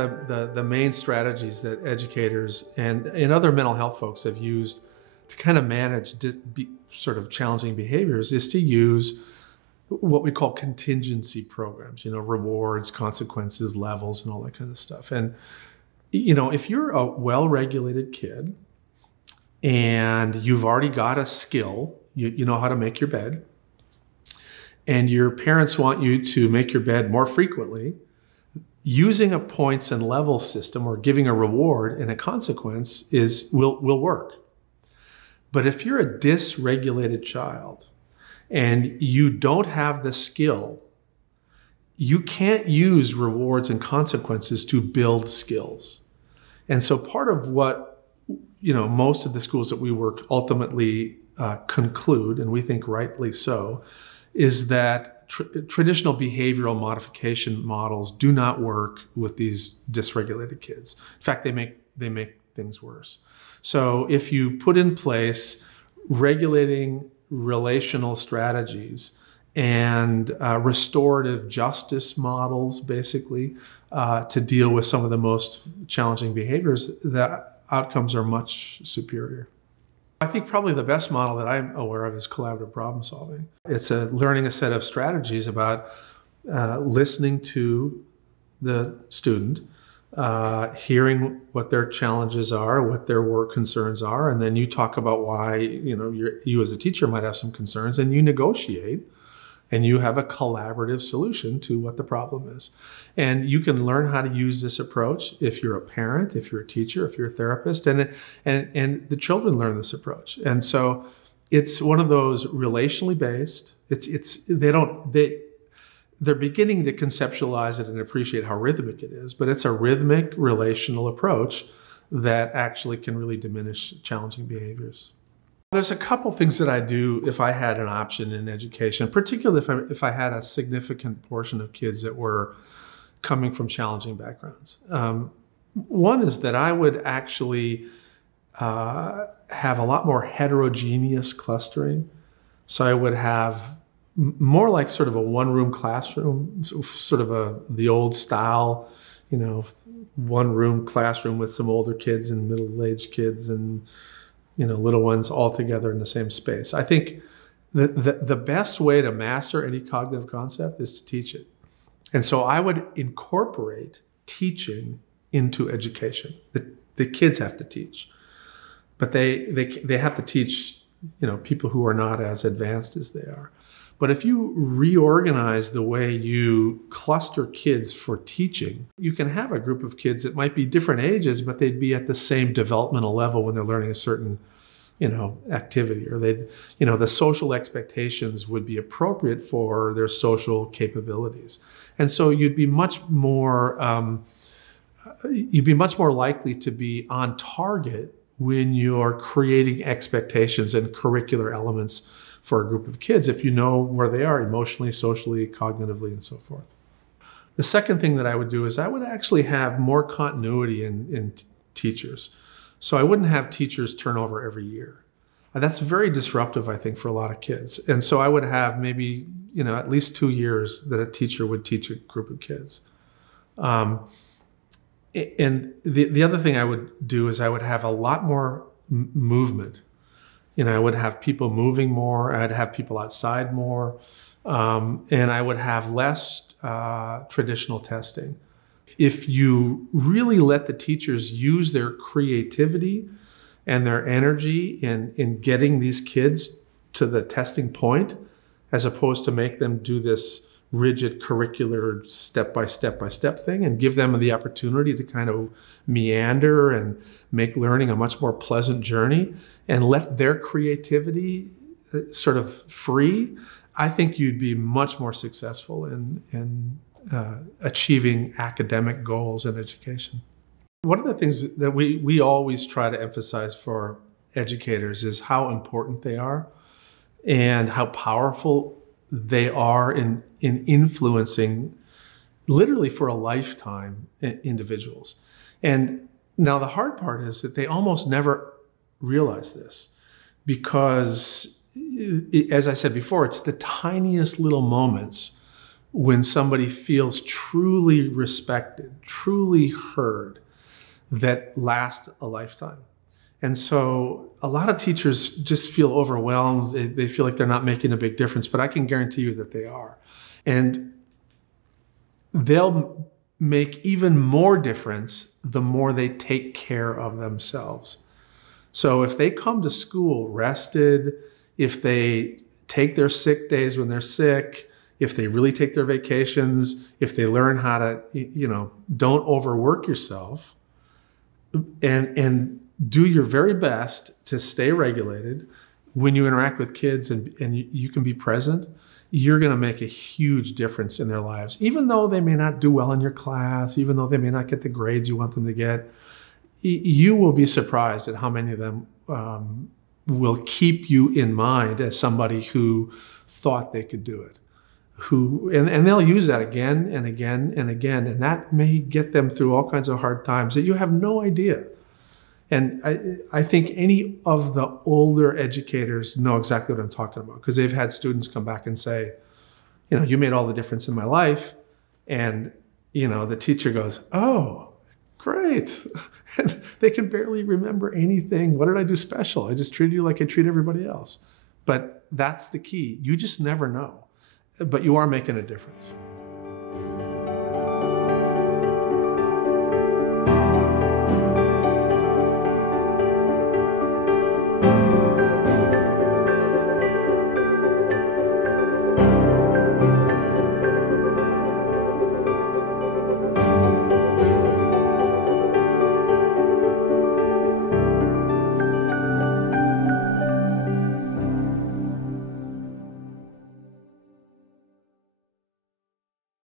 of the main strategies that educators and other mental health folks have used to kind of manage sort of challenging behaviors is to use what we call contingency programs, rewards, consequences, levels, and all that kind of stuff. And, if you're a well-regulated kid and you've already got a skill, you know how to make your bed, and your parents want you to make your bed more frequently, using a points and levels system or giving a reward and a consequence will work. But if you're a dysregulated child and you don't have the skill, you can't use rewards and consequences to build skills. And so part of what, most of the schools that we work ultimately conclude, and we think rightly so, is that traditional behavioral modification models do not work with these dysregulated kids. In fact, they make things worse. So if you put in place regulating relational strategies and restorative justice models, basically, to deal with some of the most challenging behaviors, the outcomes are much superior. I think probably the best model that I'm aware of is collaborative problem solving. It's learning a set of strategies about listening to the student, hearing what their challenges are, what their work concerns are, and then you talk about why you as a teacher might have some concerns, and you negotiate, and you have a collaborative solution to what the problem is. And you can learn how to use this approach if you're a parent, if you're a teacher, if you're a therapist, and the children learn this approach. And so it's one of those relationally based. They're beginning to conceptualize it and appreciate how rhythmic it is, but it's a rhythmic relational approach that actually can really diminish challenging behaviors. There's a couple things that I do if I had an option in education, particularly if I had a significant portion of kids that were coming from challenging backgrounds. One is that I would actually have a lot more heterogeneous clustering. So I would have more like sort of a one-room classroom, sort of the old style, one-room classroom with some older kids and middle-aged kids and little ones all together in the same space. I think the best way to master any cognitive concept is to teach it. And so I would incorporate teaching into education. The kids have to teach, but they have to teach people who are not as advanced as they are. But if you reorganize the way you cluster kids for teaching, you can have a group of kids that might be different ages, but they'd be at the same developmental level when they're learning a certain, activity, or the social expectations would be appropriate for their social capabilities. And so you'd be much more likely to be on target when you're creating expectations and curricular elements for a group of kids, if you know where they are emotionally, socially, cognitively, and so forth. The second thing that I would do is I would actually have more continuity in teachers. So I wouldn't have teachers turn over every year. That's very disruptive, I think, for a lot of kids. And so I would have maybe, at least 2 years that a teacher would teach a group of kids. And the other thing I would do is I would have a lot more movement. I would have people moving more, I'd have people outside more, and I would have less traditional testing. If you really let the teachers use their creativity and their energy in getting these kids to the testing point, as opposed to make them do this rigid curricular step-by-step thing, and give them the opportunity to kind of meander and make learning a much more pleasant journey, and let their creativity sort of free, I think you'd be much more successful in achieving academic goals in education. One of the things that we always try to emphasize for educators is how important they are and how powerful they are in influencing, literally for a lifetime, individuals. And now the hard part is that they almost never realize this, because, as I said before, it's the tiniest little moments when somebody feels truly respected, truly heard, that last a lifetime. And so a lot of teachers just feel overwhelmed. They feel like they're not making a big difference, but I can guarantee you that they are. And they'll make even more difference the more they take care of themselves. So if they come to school rested, if they take their sick days when they're sick, if they really take their vacations, if they learn how to, don't overwork yourself, and do your very best to stay regulated when you interact with kids, and you can be present, you're going to make a huge difference in their lives. Even though they may not do well in your class, even though they may not get the grades you want them to get, you will be surprised at how many of them will keep you in mind as somebody who thought they could do it. And they'll use that again and again and again, and that may get them through all kinds of hard times that you have no idea. And I think any of the older educators know exactly what I'm talking about, because they've had students come back and say, you made all the difference in my life. And, the teacher goes, oh, great. And they can barely remember anything. What did I do special? I just treated you like I treat everybody else. But that's the key. You just never know. But you are making a difference.